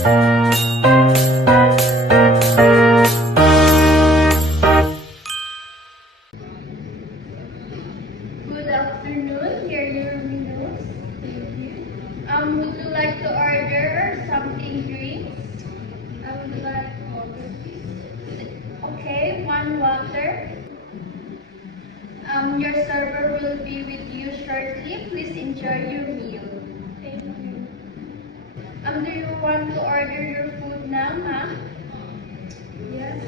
Good afternoon. Here are your menus. Thank you. Would you like to order something drinks? I would like water, please. Okay, one water. Your server will be with you shortly. Please enjoy your meal. Thank you. Do you want to order your food now, ma'am? Yes.